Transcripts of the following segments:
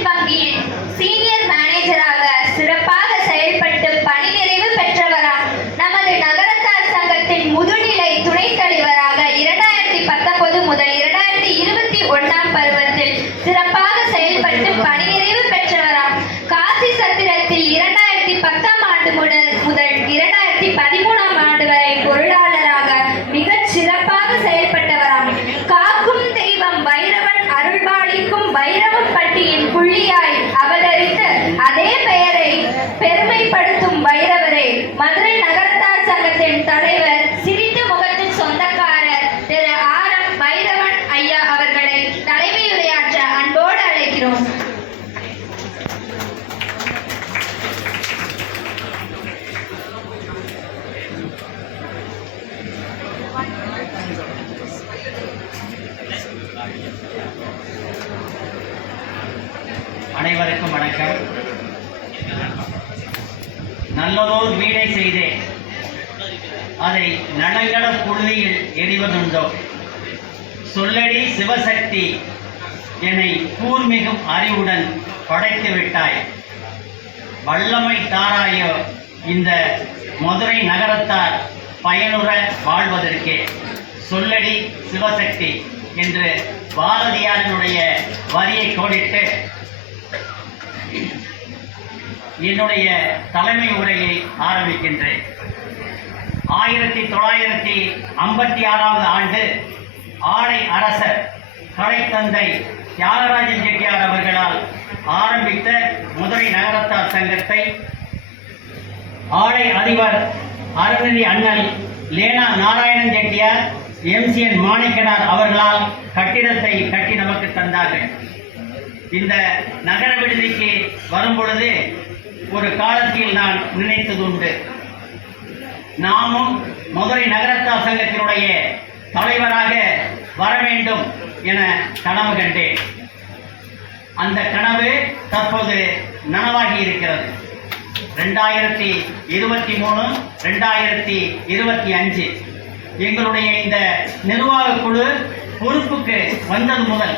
Indian வங்கியின் படைத்து விட்டாய். வல்லமை தாராயோ இந்த மதுரை நகரத்தார் பயனுற வாழ்வதற்கே. சொல்லடி சிவசக்தி என்று பாரதியாரினுடைய வரியை கோடிட்டு என்னுடைய தலைமை உரையை ஆரம்பிக்கின்றேன். ஆயிரத்தி தொள்ளாயிரத்தி ஐம்பத்தி ஆறாவது ஆண்டு ஆடை அரசர் கலைத்தந்தை தியாகராஜன் செட்டியார் அவர்களால் ஆரம்பித்த மதுரை நகரத்தார் சங்கத்தை ஆடை அதிபர் அருள்நிதி அண்ணல் லேனா நாராயணன் செட்டியார் எம்சிஎன் மாணிக்கனார் அவர்களால் கட்டிடத்தை கட்டி நமக்கு தந்தார்கள். இந்த நகர விடுதிக்கு வரும் பொழுது ஒரு காலத்தில் நான் நினைத்ததுண்டு நாமும் மதுரை நகரத்தார் சங்கத்தினுடைய தலைவராக வர வேண்டும் என கனவு கண்டேன். அந்த கனவு தற்போது நனவாகி இருக்கிறது. ரெண்டாயிரத்தி இருபத்தி மூணு ரெண்டாயிரத்தி இருபத்தி அஞ்சு. எங்களுடைய இந்த நிர்வாக குழு பொறுப்புக்கு வந்தது முதல்.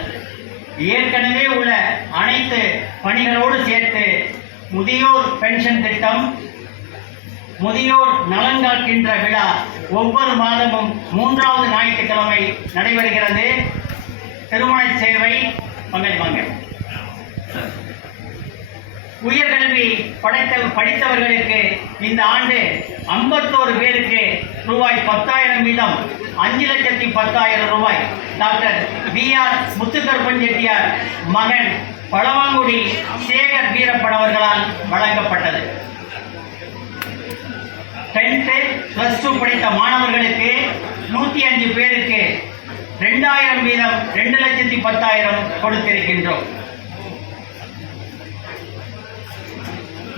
ஏற்கனவே உள்ள அனைத்து பணிகளோடு சேர்த்து முதியோர் பென்ஷன் திட்டம் முதியோர் நலன் காக்கின்ற விழா ஒவ்வொரு மாதமும் மூன்றாவது ஞாயிற்றுக்கிழமை நடைபெறுகிறது. திருமண சேவை பங்கேற்பாங்க. உயர்கல்வி படைத்த படித்தவர்களுக்கு இந்த ஆண்டு ஐம்பத்தோரு பேருக்கு ரூபாய் பத்தாயிரம் வீதம் அஞ்சு லட்சத்தி பத்தாயிரம் ரூபாய். Doctor P R Muthukaruppan Chettiar மகன் பழவாங்குடி சேகர் வீரப்பன் அவர்களால் வழங்கப்பட்டது. டென்த்து பிளஸ் டூ படித்த மாணவர்களுக்கு நூற்றி அஞ்சு பேருக்கு ரெண்டாயிரம் வீதம் ரெண்டு லட்சத்தி பத்தாயிரம் கொடுத்திருக்கின்றோம்.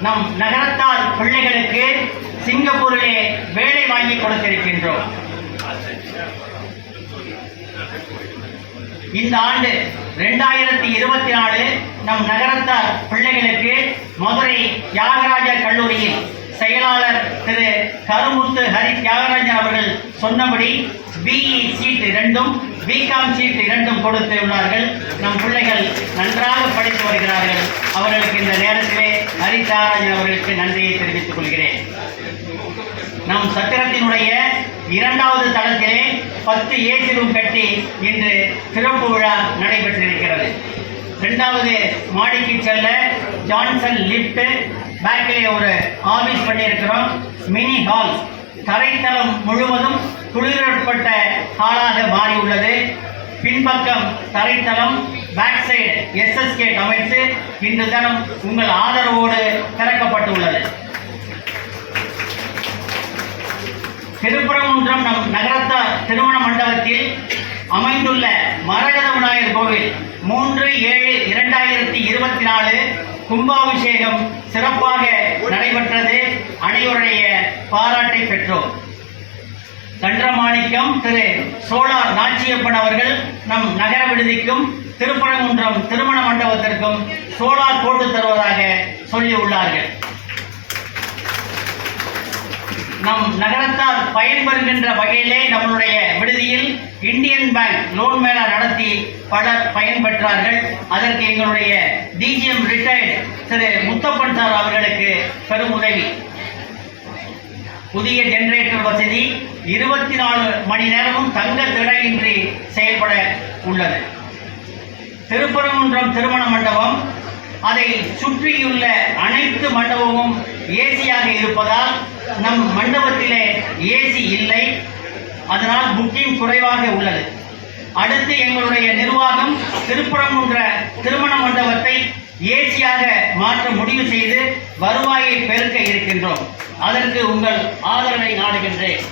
நம் நகரத்தார் பிள்ளைகளுக்கு சிங்கப்பூரிலே வேலை வாங்கி கொடுத்திருக்கின்றோம். இந்த ஆண்டு ரெண்டாயிரத்தி இருபத்தி நாலு நம் நகரத்தார் பிள்ளைகளுக்கு மதுரை தியாகராஜர் கல்லூரியில் செயலாளர் திரு கருமுத்து ஹரி தியாகராஜன் அவர்கள் சொன்னபடி பிஇ சீட் இரண்டும் பிகாம் சீட் இரண்டும் கொடுத்து உள்ளார்கள். நம் பிள்ளைகள் நன்றாக படித்து வருகிறார்கள். அவர்களுக்கு இந்த நேரத்திலே ஹரி தியாகராஜன் அவர்களுக்கு நன்றியை தெரிவித்துக் கொள்கிறேன். நம் சத்திரத்தினுடைய இரண்டாவது தளத்திலே பத்து ஏசி கட்டி இன்று சிறப்பு விழா நடைபெற்றிருக்கிறது. இரண்டாவது மாடிக்கு செல்ல ஜான்சன் லிப்ட் பேக்கிலே ஒரு ஆஃபீஸ் பண்ணியிருக்கிறோம். Mini hall. தரைத்தளம் முழுவதும் குளிரப்பட்ட ஹாலாக மாறியுள்ளது. பின்பக்கம் தரைத்தளம் பேக் சைடு எஸ்எஸ்கே அமைத்து இன்று தினம் உங்கள் ஆதரவோடு திறக்கப்பட்டுள்ளது. திருப்பரங்குன்றம் நம் நகரத்தார் திருமண மண்டபத்தில் அமைந்துள்ள மரகத விநாயகர் கோவில் மூன்று ஏழு இரண்டாயிரத்தி இருபத்தி நாலு கும்பாபிஷேகம் சிறப்பாக நடைபெற்றது. அனைவருடைய பாராட்டை பெற்றோம். சந்திரமாணிக்கம் திரு சோழார் நாச்சியப்பன் அவர்கள் நம் நகர விடுதிக்கும் திருப்பரங்குன்றம் திருமண மண்டபத்திற்கும் சோலார் போட்டு தருவதாக சொல்லி உள்ளார்கள் நம் நகரத்தார் பயன்பெறுகின்ற வகையிலே நம்மளுடைய விடுதியில் இந்தியன் பேங்க் லோன் மேலா நடத்தி பலர் பயன்பெற்றார்கள். அதற்கு எங்களுடைய டிஜிஎம் ரிட்டையர்டு திரு முத்தப்பன் சார் அவர்களுக்கு பெரும் உதவி புதிய ஜெனரேட்டர் வசதி இருபத்தி நாலு மணி நேரமும் தங்க திடையின்றி செயல்பட உள்ளது. திருப்பரங்குன்றம் திருமண மண்டபம் அதை சுற்றியுள்ள அனைத்து மண்டபமும் ஏசியாக இருப்பதால் நம் மண்டபத்திலே ஏசி இல்லை. அதனால் புக்கிங் குறைவாக உள்ளது. அடுத்து எங்களுடைய நிர்வாகம் திருப்புறம் என்ற திருமண மண்டபத்தை ஏசியாக மாற்ற முடிவு செய்து வருவாயை பெருக்க இருக்கின்றோம். அதற்கு உங்கள் ஆதரவை நாடுகின்றேன்.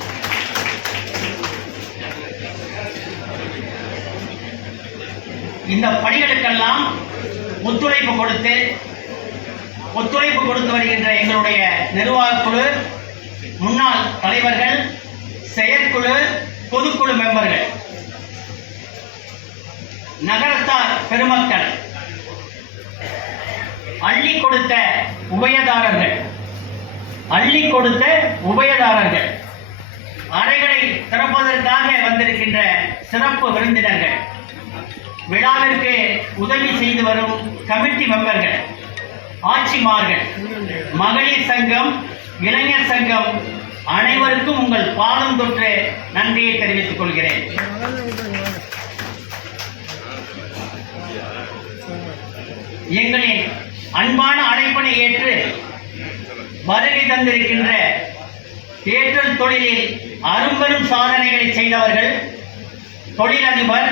இந்த பணிகளுக்கெல்லாம் ஒத்துழைப்பு கொடுத்து ஒத்துழைப்பு கொடுத்து வருகின்ற எங்களுடைய நிர்வாகக் குழு முன்னாள் தலைவர்கள் செயற்குழு பொதுக்குழு மெம்பர்கள். நகரத்தார் பெருமக்கள். அள்ளி கொடுத்த உபயதாரர்கள். அள்ளி கொடுத்த உபயதாரர்கள். அறைகளை திறப்பதற்காக வந்திருக்கின்ற சிறப்பு விருந்தினர்கள். விழாவிற்கு உதவி செய்து வரும் கமிட்டி மெம்பர்கள். ஆட்சிமார்கள். மகளிர் சங்கம் இளைஞர் சங்கம் அனைவருக்கும் உங்கள் பாதம் தொற்று நன்றியை தெரிவித்துக் கொள்கிறேன். எங்களின் அன்பான அழைப்பனை ஏற்று வருகை தந்திருக்கின்ற தேற்றல் தொழிலில் அரும்பெரும் சாதனைகளை செய்தவர்கள் தொழிலதிபர்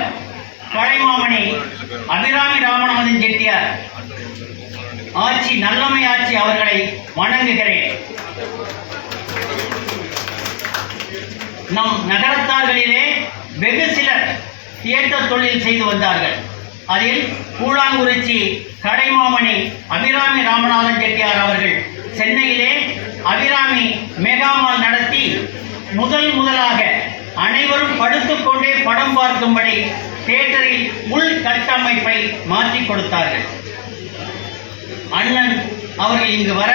கலைமாமணி அபிராமி ராமநாதன் செட்டியார் ஆட்சி நல்லமை ஆட்சி அவர்களை வணங்குகிறேன். நம் நகரத்தார்களிலே வெகு சிலர் தியேட்டர் தொழில் செய்து வந்தார்கள். அதில் கூழாங்குறிச்சி கடைமாமணி அபிராமி ராமநாதன் செட்டியார் அவர்கள் சென்னையிலே அபிராமி மெகாமால் நடத்தி முதல் முதலாக அனைவரும் படுத்துக்கொண்டே படம் பார்க்கும்படி தியேட்டரில் உள் கட்டமைப்பை மாற்றிக் கொடுத்தார்கள். அண்ணன் அவர்கள் இங்கு வர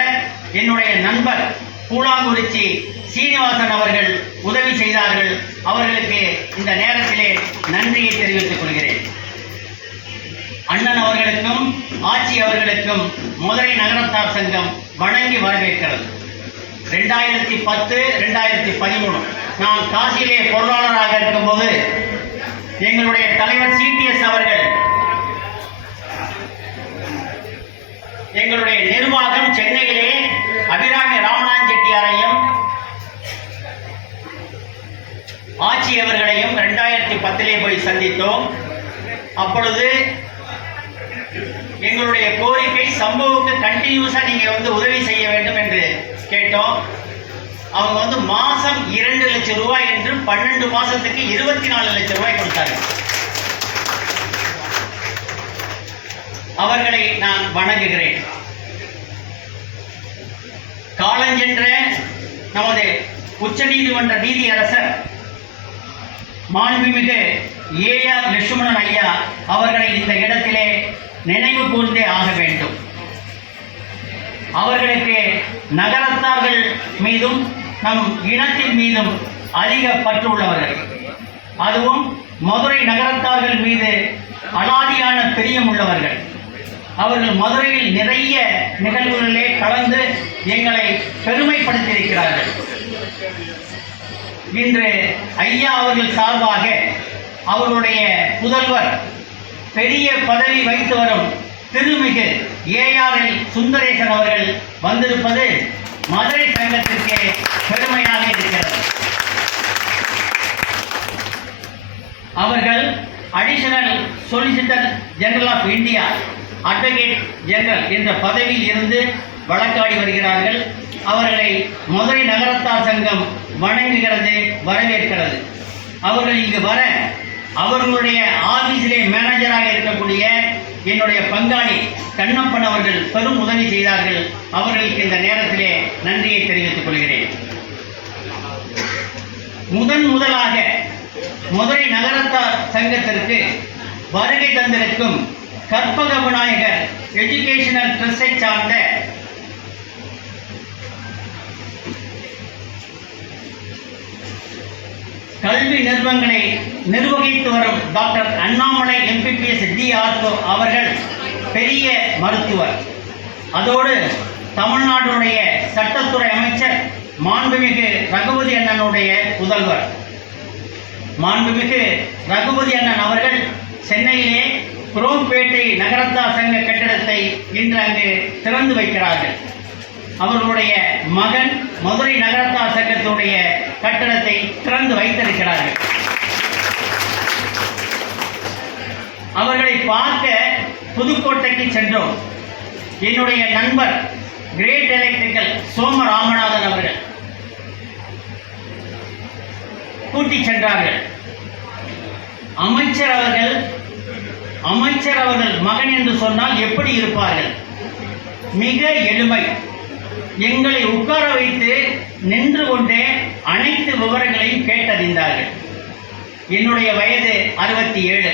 என்னுடைய நண்பர் கூழாங்குறிச்சி சீனிவாசன் அவர்கள் உதவி செய்தார்கள். அவர்களுக்கு இந்த நேரத்திலே நன்றியை தெரிவித்துக் கொள்கிறேன். அண்ணன் அவர்களுக்கும் ஆட்சி அவர்களுக்கும் மதுரை நகரத்தார் சங்கம் வணங்கி வரவேற்கிறது. ரெண்டாயிரத்தி பத்து ரெண்டாயிரத்தி பதிமூணு. நான் காசியிலே பொருளாளராக இருக்கும்போது எங்களுடைய தலைவர் சிபிஎஸ் அவர்கள் எங்களுடைய நிர்வாகம் சென்னையிலே அபிராமி செட்டியாரையும் ஆட்சியவர்களையும் ரெண்டாயிரத்தி பத்திலே போய் சந்தித்தோம். அப்பொழுது எங்களுடைய கோரிக்கை சம்பவுக்கு கண்டினியூஸா நீங்க வந்து உதவி செய்ய வேண்டும் என்று கேட்டோம். அவங்க வந்து மாசம் இரண்டு லட்சம் ரூபாய் என்று பன்னெண்டு மாசத்துக்கு இருபத்தி நாலு லட்சம் ரூபாய் கொடுத்தாங்க. அவர்களை நான் வணங்குகிறேன். காலஞ்சென்ற நமது உச்ச நீதிமன்ற நீதியரசர் மாண்புமிகு ஆர் லட்சுமணன் ஐயா அவர்களை இந்த இடத்திலே நினைவு கூர்ந்தே ஆக வேண்டும். அவர்களுக்கு நகரத்தார்கள் மீதும் நம் இனத்தின் மீதும் அதிக பற்று உள்ளவர்கள். அதுவும் மதுரை நகரத்தார்கள் மீது அலாதியான பிரியம் உள்ளவர்கள். அவர்கள் மதுரையில் நிறைய நிகழ்வுகளிலே கலந்து எங்களை பெருமைப்படுத்தியிருக்கிறார்கள். இன்று ஐயா அவர்கள் சார்பாக அவருடைய புதல்வர் பெரிய பதவி வைத்து வரும் திருமிகு ஏஆர்எல் சுந்தரேசன் அவர்கள் வந்திருப்பது மதுரை சங்கத்திற்கு பெருமையாக இருக்கிறது. அவர்கள் additional solicitor general of India advocate general என்ற பதவியில் இருந்து வழக்காடி வருகிறார்கள். அவர்களை மதுரை நகரத்தார் சங்கம் வணங்குகிறது வரவேற்கிறது. அவர்கள் இங்கு வர அவர்களுடைய ஆபீஸிலே மேனேஜராக இருக்கக்கூடிய என்னுடைய பங்காளி கண்ணப்பன் அவர்கள் பெரும் உதவி செய்தார்கள். அவர்களுக்கு இந்த நேரத்திலே நன்றியை தெரிவித்துக் கொள்கிறேன். முதன் முதலாக மதுரை நகரத்தார் சங்கத்திற்கு வருகை தந்திருக்கும் கற்பக விநாயகர் எஜுகேஷனல் ட்ரெஸ்ஸை சார்ந்த கல்வி நிறுவனங்களை நிர்வகித்து வரும் doctor Annamalai MBBS D ortho அவர்கள் பெரிய மருத்துவர். அதோடு தமிழ்நாடுடைய சட்டத்துறை அமைச்சர் மாண்புமிகு ரகுபதி அண்ணனுடைய புதல்வர். மாண்புமிகு ரகுபதி அண்ணன் அவர்கள் சென்னையிலே குரோம்பேட்டை நகரத்தா சங்க கட்டிடத்தை இன்று அங்கு திறந்து வைக்கிறார்கள். அவர்களுடைய மகன் மதுரை நகரத்தா சங்கத்துடைய கட்டடத்தை திறந்து வைத்திருக்கிறார்கள். அவர்களை பார்க்க புதுக்கோட்டைக்கு சென்றோம். என்னுடைய நண்பர் கிரேட் எலக்ட்ரிக்கல் சோம ராமநாதன் அவர்கள் கூட்டி சென்றார்கள். அமைச்சர் அவர்கள் அமைச்சர் அவர்கள் மகன் என்று சொன்னால் எப்படி இருப்பார்கள்? மிக எளிமை. எங்களை உட்கார வைத்து நின்று கொண்டே அனைத்து விவரங்களையும் கேட்டறிந்தார்கள். என்னுடைய வயது அறுபத்தி ஏழு.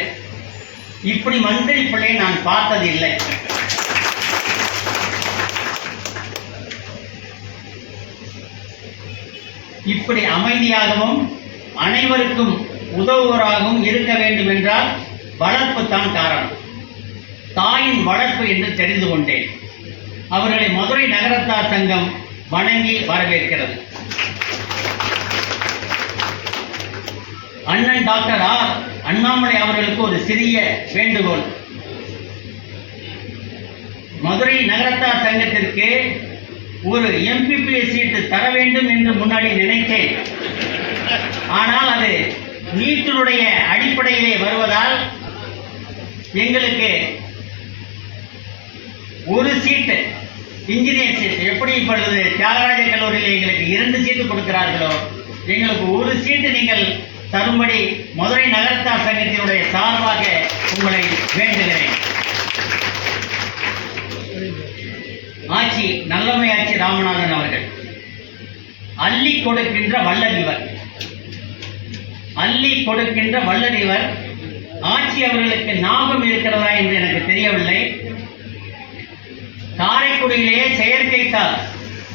இப்படி மந்திரி பிள்ளையை நான் பார்த்ததில்லை. இப்படி அமைதியாகவும் அனைவருக்கும் உதவுவராகவும் இருக்க வேண்டும் என்றால் வளர்ப்பு தான் காரணம். தாயின் வளர்ப்பு என்று தெரிந்து கொண்டேன். அவர்களை மதுரை நகரத்தார் சங்கம் வணங்கி வரவேற்கிறது. அண்ணன் டாக்டர் ஆர். அண்ணாமலை அவர்களுக்கு ஒரு சிறிய வேண்டுகோள். மதுரை நகரத்தார் சங்கத்திற்கு ஒரு எம்பிபிஎஸ் சீட்டு தர வேண்டும் என்று முன்னாடி நினைத்தேன். ஆனால் அது நீட்டினுடைய அடிப்படையிலே வருவதால் எங்களுக்கு ஒரு சீட்டு இன்ஜினியர் சீட் எப்படி இப்பொழுது தியாகராஜ கல்லூரியில் எங்களுக்கு இரண்டு சீட்டு கொடுக்கிறார்களோ எங்களுக்கு ஒரு சீட்டு நீங்கள் தரும்படி மதுரை நகரத்தார் சங்கத்தினுடைய சார்பாக உங்களை வேண்டுகிறேன். ஆட்சி நல்லமை ஆட்சி ராமநாதன் அவர்கள். அள்ளி கொடுக்கின்ற வல்லறிவர் அள்ளி கொடுக்கின்ற வல்லறிவர் ஆட்சி அவர்களுக்கு ஞாபகம் இருக்கிறதா என்று எனக்கு தெரியவில்லை. காரைக்குடியிலேயே செயற்கைத்தார்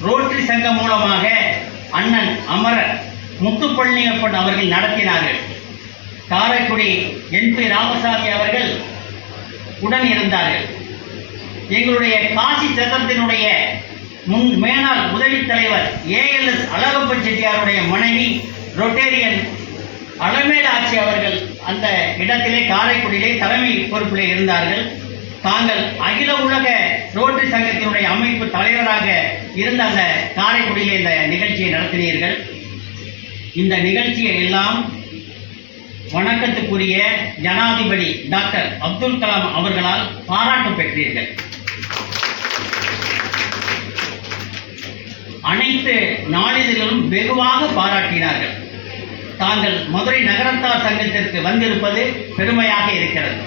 ரோட்டரி சங்கம் மூலமாக அண்ணன் அமரர் முத்துப்பழனியப்பன் அவர்கள் நடத்தினார்கள். காரைக்குடி என் பி ராமசாமி அவர்கள் உடன் இருந்தார்கள். எங்களுடைய காசி சட்டத்தினுடைய முன் மேனால் உதவி தலைவர் ஏஎல்எஸ் அழகப்பன் செட்டியாருடைய மனைவி ரொட்டேரியன் அலமேல் ஆட்சி அவர்கள் அந்த இடத்திலே காரைக்குடியிலே தலைமை பொறுப்பிலே இருந்தார்கள். தாங்கள் அகில உலக ரோட்டரி சங்கத்தினுடைய அமைப்பு தலைவராக இருந்த அந்த காரைக்குடியிலே இந்த நிகழ்ச்சியை நடத்தினீர்கள். இந்த நிகழ்ச்சியை எல்லாம் வணக்கத்துக்குரிய ஜனாதிபதி டாக்டர் அப்துல் கலாம் அவர்களால் பாராட்டு பெற்றீர்கள். அனைத்து நாளிதழ்களும் வெகுவாக பாராட்டினார்கள். தாங்கள் மதுரை நகரத்தார் சங்கத்திற்கு வந்திருப்பது பெருமையாக இருக்கிறது.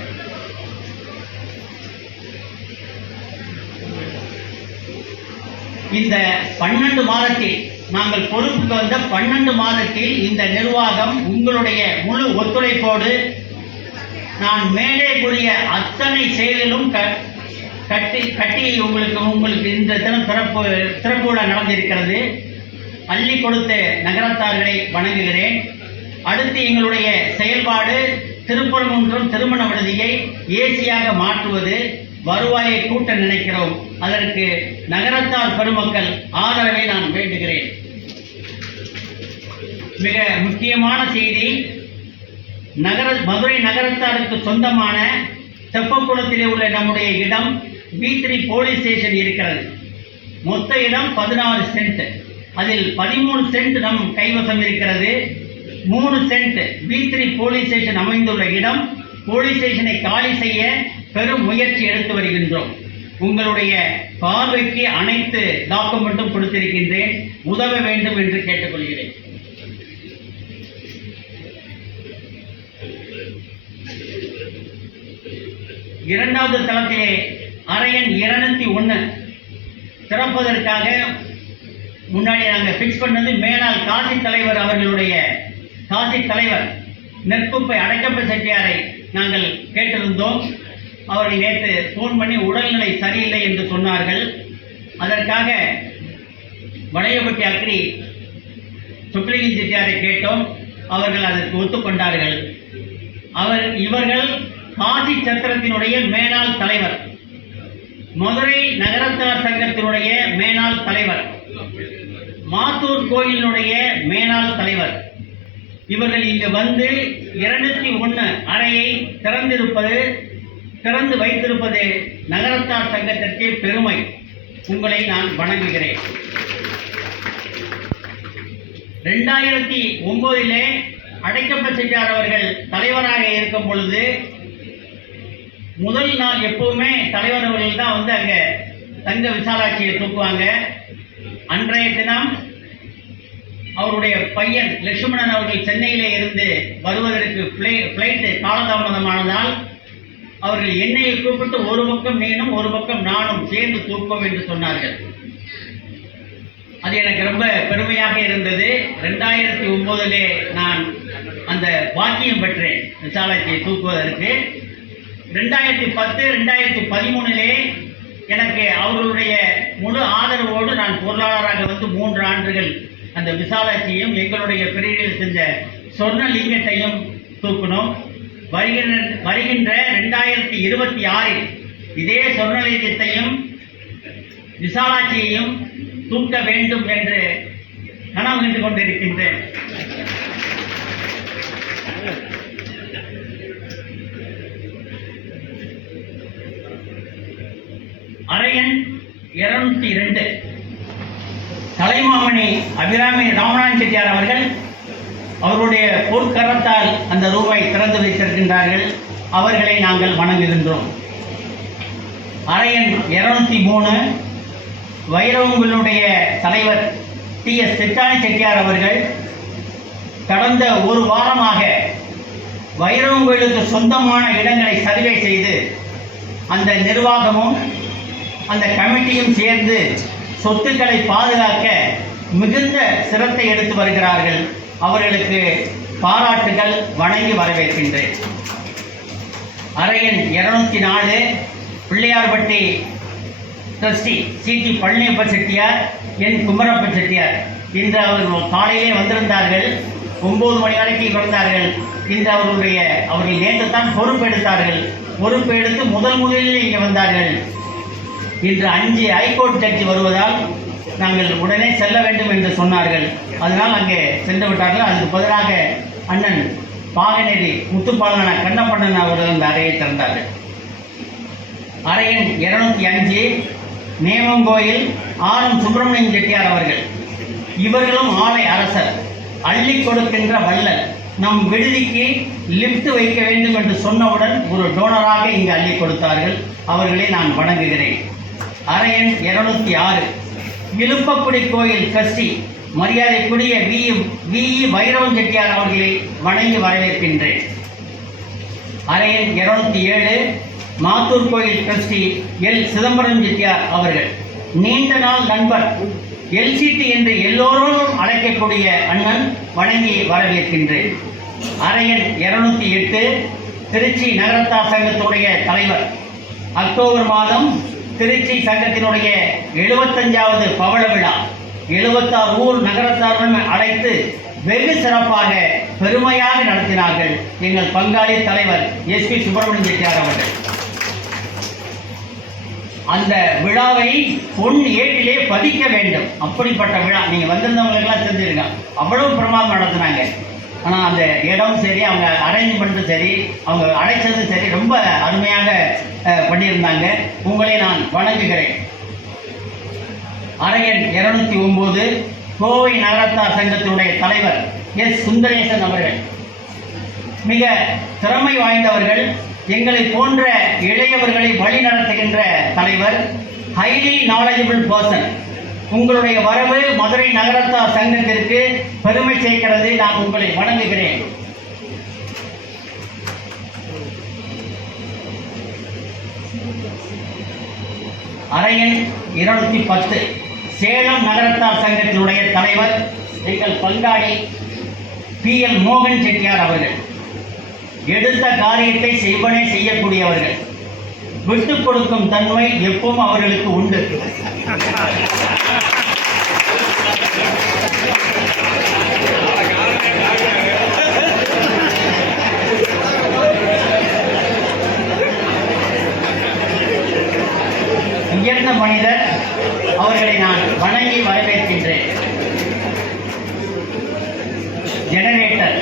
இந்த பன்னெண்டு மாதத்தில் நாங்கள் பொறுப்புக்கு வந்த பன்னெண்டு மாதத்தில் இந்த நிர்வாகம் உங்களுடைய முழு ஒத்துழைப்போடு நான் மேலே கூறிய அத்தனை செயலிலும் க கட்டி கட்டி உங்களுக்கு உங்களுக்கு இந்த தினம் திறப்பு திறப்பு விழா நடந்திருக்கிறது. அள்ளி கொடுத்த நகரத்தார்களை வணங்குகிறேன். அடுத்து எங்களுடைய செயல்பாடு திருப்பரங்குன்றம் திருமண விடுதியை ஏசியாக மாற்றுவது வருவாயை கூட்ட நினைக்கிறோம். அதற்கு நகரத்தார் பெருமக்கள் ஆதரவை நான் வேண்டுகிறேன். மிக முக்கியமான செய்தி நகர மதுரை நகரத்தாருக்கு சொந்தமான தெப்பக்குளத்திலே உள்ள நம்முடைய இடம் பி த்ரீ போலீஸ் ஸ்டேஷன் இருக்கிறது. மொத்த இடம் பதினாறு சென்ட். அதில் பதிமூணு சென்ட் நம் கைவசம் இருக்கிறது. மூணு cent B three police station அமைந்துள்ள இடம். போலீஸ் ஸ்டேஷனை காலி செய்ய பெரும் முயற்சி எடுத்து வருகின்றோம். உங்களுடைய பார்வைக்கு அனைத்து டாக்குமெண்ட்டும் கொடுத்திருக்கின்றேன். உதவ வேண்டும் என்று கேட்டுக்கொள்கிறேன். இரண்டாவது தளத்திலே அரையன் இருநூத்தி ஒன்று திறப்பதற்காக முன்னாடி நாங்கள் ஃபிக்ஸ் பண்ணது மேலாள் காசி தலைவர் அவர்களுடைய காசி தலைவர் நெற்குப்பை அடைக்கப்ப செட்டியாரை நாங்கள் கேட்டிருந்தோம். அவர்கள் நேற்று ஃபோன் பண்ணி உடல்நிலை சரியில்லை என்று சொன்னார்கள். அதற்காக வளையப்பட்டி அக்ரி சுப்ளிகி செட்டியாரை கேட்டோம். அவர்கள் அதற்கு ஒத்துக்கொண்டார்கள். அவர் இவர்கள் காசி சத்திரத்தினுடைய மேலாள் தலைவர். மதுரை நகரத்தார் சங்கத்தினுடைய மேலாள் தலைவர். மாத்தூர் கோயிலினுடைய மேலாள் தலைவர். இவர்கள் இங்கு வந்து இருநூத்தி ஒன்று அறையை திறந்திருப்பது திறந்து வைத்திருப்பது நகரத்தார் சங்கத்திற்கு பெருமை. உங்களை நான் வணங்குகிறேன். ரெண்டாயிரத்தி ஒன்பதிலே அடைக்கப்ப செட்டியார் அவர்கள் தலைவராக இருக்கும் பொழுது முதல் நாள் எப்பவுமே தலைவர் அவர்கள் தான் வந்து அங்கே தங்க விசாலாட்சியை தூக்குவாங்க. அன்றைய தினம் அவருடைய பையன் லட்சுமணன் அவர்கள் சென்னையிலே இருந்து வருவதற்கு ஃப்ளைட்டு காலதாமதமானதால் அவர்கள் என்னையை கூப்பிட்டு ஒரு பக்கம் நீனும் ஒரு பக்கம் நானும் சேர்ந்து தூக்கம் என்று சொன்னார்கள். அது எனக்கு ரொம்ப பெருமையாக இருந்தது. ரெண்டாயிரத்தி ஒன்பதிலே நான் அந்த பாக்கியம் பெற்றேன் விசாலாட்சியை தூக்குவதற்கு. ரெண்டாயிரத்தி பத்து ரெண்டாயிரத்தி பதிமூணிலே எனக்கு அவர்களுடைய முழு ஆதரவோடு நான் பொருளாளராக வந்து மூன்று ஆண்டுகள் அந்த விசாலாட்சியையும் எங்களுடைய பிரிவில் செஞ்ச சொர்ணலிங்கத்தையும் தூக்கணும் வருகின்ற வருகின்ற ரெண்டாயிரத்தி இருபத்தி ஆறில் இதே சொர்ணலிங்கத்தையும் விசாலாட்சியையும் தூக்க வேண்டும் என்று கனவு கண்டு கொண்டிருக்கின்றேன் அரையன் இருநூத்தி ரெண்டு தலைமாமணி அபிராமி ராமநாதன் செட்டியார் அவர்கள் அவருடைய பொற்கரத்தால் அந்த ரூபாய் திறந்து வைத்திருக்கின்றார்கள். அவர்களை நாங்கள் வணங்குகின்றோம். அரையன் இருநூத்தி மூணு வைரவங்களுடைய தலைவர் டி. எஸ். செட்டானி செட்டியார் அவர்கள் கடந்த ஒரு வாரமாக வைரவங்களுக்கு சொந்தமான இடங்களை சர்வே செய்து அந்த நிர்வாகமும் அந்த கமிட்டியும் சேர்ந்து சொத்துக்களை பாதுகாக்க மிகுந்த சிரத்தை எடுத்து வருகிறார்கள். அவர்களுக்கு பாராட்டுகள் வணங்கி வரவேற்கின்றேன். அரையன் இருநூத்தி நாலு Pillaiyarpatti trustee CT Palaniappa Chettiar N Kumarappa Chettiar. இன்று அவர்கள் காலையிலே வந்திருந்தார்கள். ஒன்பது மணி வரைக்கும் வந்தார்கள். இன்று அவர்களுடைய அவர்கள் நேற்று தான் பொறுப்பெடுத்தார்கள். பொறுப்பெடுத்து முதல் முதலில் இங்கே வந்தார்கள். இன்று அஞ்சு ஹைகோர்ட் ஜட்ஜி வருவதால் நாங்கள் உடனே செல்ல வேண்டும் என்று சொன்னார்கள். அதனால் அங்கே சென்று விட்டார்கள். அதுக்கு பதிலாக அண்ணன் பாகநேரி முத்துப்பாலன கண்ணப்பண்ணன் அவர்கள் அந்த அறையை திறந்தார்கள். அறையின் இருநூத்தி அஞ்சு நேமங்கோயில் ஆரம் சுப்பிரமணியன் செட்டியார் அவர்கள். இவர்களும் ஆலை அரசர். அள்ளி கொடுக்கின்ற வள்ளல். நம் விடுதிக்கு லிப்ட் வைக்க வேண்டும் என்று சொன்னவுடன் ஒரு டோனராக இங்கு அள்ளி கொடுத்தார்கள். அவர்களை நான் வணங்குகிறேன். அரையன் இருநூத்தி ஆறு. இழுப்பக்குடி கோயில் கஷ்டி மரியாதைக்குரிய வி வி வைரவன் செட்டியார் அவர்களை வணங்கி வரவேற்கின்றேன். அரையன் இருநூத்தி ஏழு மாத்தூர் கோயில் ட்ரஸ்டி எல். சிதம்பரம் செட்டியார் அவர்கள். நீண்ட நாள் நண்பர். எல்சிடி என்று எல்லோரும் அழைக்கக்கூடிய அண்ணன் வணங்கி வரவேற்கின்றேன். அரையன் இருநூத்தி எட்டு திருச்சி நகரத்தார் சங்கத்துடைய தலைவர். அக்டோபர் மாதம் திருச்சி சங்கத்தினுடைய எழுபத்தஞ்சாவது பவள விழா. எழுபத்தாறு ஊர் நகரத்தாருடன் அழைத்து வெகு சிறப்பாக பெருமையாக நடத்தினார்கள் எங்கள் பங்காளி தலைவர் எஸ் பி சுப்பிரமணியம் செட்டியார் அவர்கள். அந்த விழாவை பொன் ஏட்டிலே பதிக்க வேண்டும். அப்படிப்பட்ட விழா. நீங்க வந்திருந்தவங்களுக்கெல்லாம் தெரிஞ்சிருங்க. அவ்வளவு பிரமாதம் நடத்தினாங்க. ஆனா அந்த இடம் சரி அவங்க அரேஞ்ச்மெண்ட்டும் சரி அவங்க அழைச்சதும் சரி ரொம்ப அருமையாக பண்ணியிருந்தாங்க. உங்களை நான் வணங்குகிறேன். அரையன் இருநூத்தி ஒன்பது கோவை நகரத்தார் சங்கத்தினுடைய தலைவர் எஸ். சுந்தரேசன் அவர்கள். மிக திறமை வாய்ந்தவர்கள் எங்களை போன்ற இளையவர்களை வழிநடத்துகின்ற தலைவர் ஹைலி நாலேஜபிள் பர்சன் உங்களுடைய வரவு மதுரை நகரத்தார் சங்கத்திற்கு பெருமை சேர்க்கிறது. நான் உங்களை வணங்குகிறேன். அரையன் இருநூத்தி பத்து. சேலம் நகரத்தார் சங்கத்தினுடைய தலைவர் எங்கள் பங்காளி பி எல் மோகன் செட்டியார் அவர்கள். எடுத்த காரியத்தை செய்வனே செய்யக்கூடியவர்கள். விட்டு கொடுக்கும் தன்மை எப்பவும் அவர்களுக்கு உண்டு. மனிதர் அவர்களை நான் வணங்கி வரவேற்கின்றேன். ஜெனரேட்டர்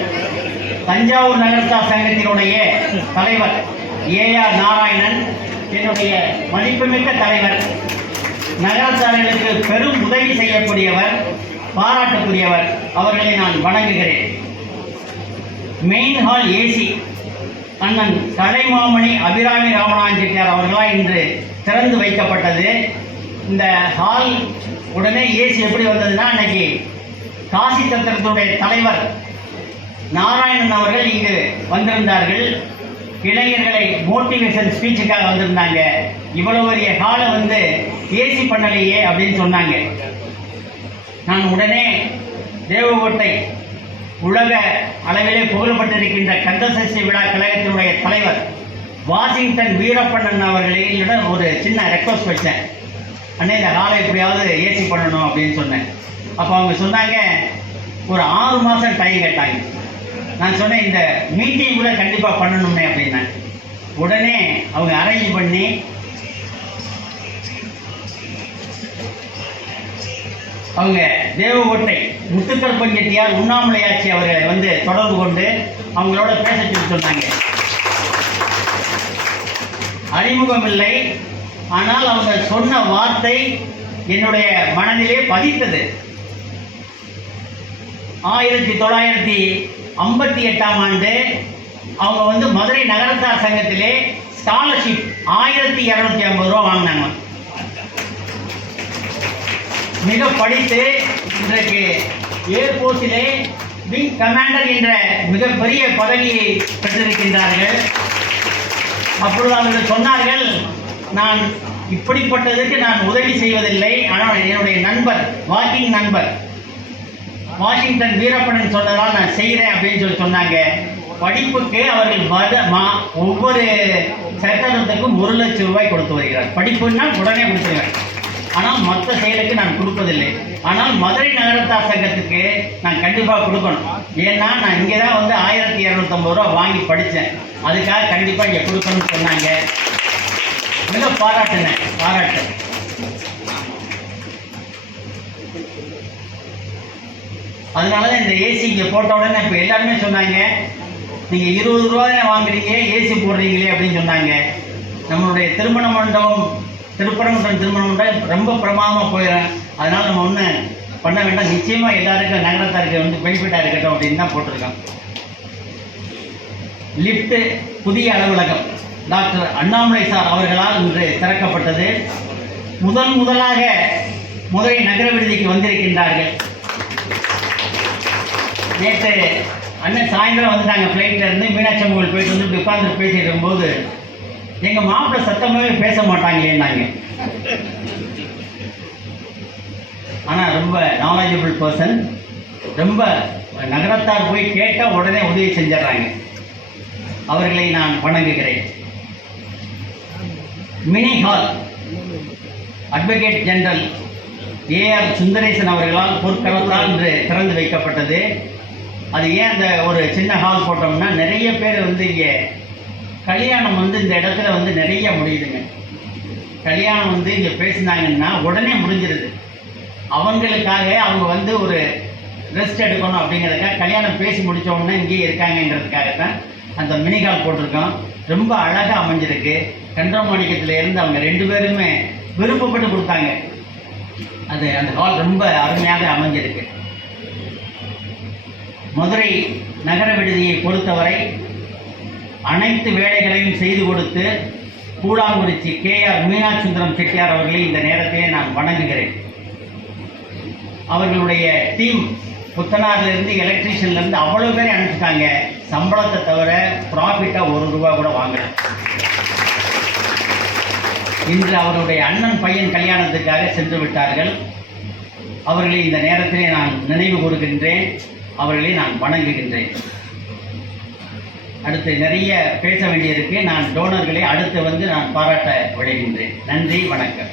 தஞ்சாவூர் நகரத்தா சங்கத்தினுடைய தலைவர் ஏஆர் நாராயணன் என்னுடைய மதிப்புமிக்க தலைவர் நகரத்தார்களுக்கு பெரும் உதவி செய்யக்கூடியவர் பாராட்டுக்குரியவர் அவர்களை நான் வணங்குகிறேன். மெயின் ஹால் ஏசி அண்ணன் கலைமாமணி அபிராமி ராமநாயன் செட்டியார் அவர்களால் இன்று திறந்து வைக்கப்பட்டது. இந்த ஹால் உடனே ஏசி எப்படி வந்ததுன்னா அன்னைக்கு காசி தந்திரத்துடைய தலைவர் நாராயணன் அவர்கள் இங்கு வந்திருந்தார்கள். இளைஞர்களை மோட்டிவேஷன் ஸ்பீச்சுக்காக வந்திருந்தாங்க. இவ்வளவு பெரிய ஹாலை வந்து ஏசி பண்ணலையே அப்படின்னு சொன்னாங்க. நான் உடனே தேவகோட்டை உலக அளவிலே புகழப்பட்டிருக்கின்ற கந்தசஷ்டி விழா கழகத்தினுடைய தலைவர் வாஷிங்டன் வீரப்பண்ணன் அவர்களிடம் ஒரு சின்ன ரெக்வஸ்ட் வச்சேன். அண்ணே இந்த ஹாலை எப்படியாவது ஏசி பண்ணணும் அப்படின்னு சொன்னேன். அப்போ அவங்க சொன்னாங்க ஒரு ஆறு மாதம் டைம் கேட்டாங்க. நான் சொன்னேன் இந்த மீட்டிங் கூட கண்டிப்பாக பண்ணணுமே அப்படின்னேன். உடனே அவங்க அரேஞ்ச் பண்ணி அவங்க தேவகோட்டை முத்துக்கற்பன் செட்டியார் உண்ணாமலையாச்சி அவர்களை வந்து தொடர்பு கொண்டு அவங்களோட பேச சொல்லி சொன்னாங்க. அறிமுகம் இல்லை ஆனால் அவங்க சொன்ன வார்த்தை என்னுடைய மனதிலே பதித்தது. ஆயிரத்தி தொள்ளாயிரத்தி ஐம்பத்தி எட்டாம் ஆண்டு அவங்க வந்து மதுரை நகரத்தார் சங்கத்திலே ஸ்காலர்ஷிப் ஆயிரத்தி இரநூத்தி ஐம்பது ரூபா வாங்கினாங்க. மிக படித்து இன்றைக்கு ஏர்போர்ட்டிலே விங் கமாண்டர் என்ற மிகப்பெரிய பதவியை பெற்றிருக்கின்றார்கள். அப்பொழுது அவர்கள் சொன்னார்கள். நான் இப்படிப்பட்டதற்கு நான் உதவி செய்வதில்லை. ஆனால் என்னுடைய நண்பர் வாக்கிங் நண்பர் வாஷிங்டன் வீரப்பனன் சொன்னதால் நான் செய்கிறேன் அப்படின்னு சொல்லி சொன்னாங்க. படிப்புக்கு அவர்கள் மத மா ஒவ்வொரு சட்டத்துக்கும் ஒரு லட்சம் ரூபாய் கொடுத்து வருகிறார். படிப்புன்னா உடனே கொடுத்துருவேன். ஆனால் மற்ற செயலுக்கு நான் கொடுப்பதில்லை. ஆனால் மதுரை நகரத்தார் சங்கத்துக்கு நான் கண்டிப்பாக கொடுக்கணும். ஏன்னா நான் இங்கே தான் வந்து ஆயிரத்தி இரநூத்தம்பது ரூபா வாங்கி படித்தேன். அதுக்காக கண்டிப்பாக இங்கே கொடுக்கணும்னு சொன்னாங்க. மிக பாராட்டுனேன் பாராட்டு. அதனால தான் இந்த ஏசி இங்கே போட்ட உடனே இப்போ எல்லாருமே சொன்னாங்க நீங்கள் இருபது ரூபா தானே வாங்குறீங்க ஏசி போடுறீங்களே அப்படின்னு சொன்னாங்க. நம்மளுடைய திருமண மண்டபம் திருப்பரங்குன்றம் திருமணம் மண்டபம் ரொம்ப பிரமாதமாக போயிடும். அதனால் நம்ம ஒன்று பண்ண வேண்டாம். நிச்சயமாக எல்லாருக்கும் நகரத்தாருக்கு வந்து பெனிஃபிட்டாக இருக்கட்டும் அப்படின்னு தான் போட்டிருக்கோம். லிஃப்ட்டு புதிய அலுவலகம். டாக்டர் அண்ணாமலை சார் அவர்களால் இன்று திறக்கப்பட்டது. முதன் முதலாக மதுரை நகர விடுதிக்கு வந்திருக்கின்றார்கள். நேற்று அண்ணன் சாயந்தரம் வந்துட்டாங்க ஃப்ளைட்டில் இருந்து. மீனாட்சி அம்மன் போயிட்டு வந்து உட்கார்ந்து பேசிட்டு இருக்கும்போது எங்கள் மாப்பிள்ள சத்தமாகவே பேச மாட்டாங்களேன்னாங்க. ஆனால் ரொம்ப நாலேஜபிள் பர்சன் ரொம்ப நகரத்தார் போய் கேட்டால் உடனே உதவி செஞ்சிடறாங்க. அவர்களை நான் வணங்குகிறேன். Mini hall. Advocate general AR Sundaresan அவர்களால் பொற்கரத்தால் இன்று திறந்து வைக்கப்பட்டது. அது ஏன் அந்த ஒரு சின்ன ஹால் போட்டோம்னா நிறைய பேர் வந்து இங்கே கல்யாணம் வந்து இந்த இடத்துல வந்து நிறைய முடியுதுங்க. கல்யாணம் வந்து இங்கே பேசினாங்கன்னா உடனே முடிஞ்சிருது. அவங்களுக்காக அவங்க வந்து ஒரு ரெஸ்ட் எடுக்கணும் அப்படிங்கிறதுக்காக கல்யாணம் பேசி முடிச்ச உடனே இங்கேயே இருக்காங்கன்றதுக்காக தான் அந்த மினிகால் போட்டிருக்கோம். ரொம்ப அழகாக அமைஞ்சிருக்கு. கண்டமாணிக்கத்தில் இருந்து அவங்க ரெண்டு பேருமே விருப்பப்பட்டு கொடுத்தாங்க. அது அந்த ஹால் ரொம்ப அருமையாக அமைஞ்சிருக்கு. மதுரை நகர விடுதியை பொறுத்தவரை அனைத்து வேலைகளையும் செய்து கொடுத்து கூழாங்குறிச்சி கே ஆர் மீனாட்சுந்தரம் செட்டியார் அவர்களை இந்த நேரத்திலே நான் வணங்குகிறேன். அவர்களுடைய டீம் புத்தனார்லேருந்து எலக்ட்ரீஷியன்லேருந்து அவ்வளோ பேரை அனுப்பிச்சிட்டாங்க. சம்பளத்தை தவிர ப்ராஃபிட்டாக ஒரு ரூபா கூட வாங்கல. இன்று அவருடைய அண்ணன் பையன் கல்யாணத்துக்காக சென்று விட்டார்கள். அவர்களை இந்த நேரத்திலே நான் நினைவு கூறுகின்றேன். அவர்களை நான் வணங்குகின்றேன். அடுத்து நிறைய பேச வேண்டியிருக்கு நான் டோனர்களை அடுத்து வந்து நான் பாராட்ட விளைகின்றேன் நன்றி வணக்கம்.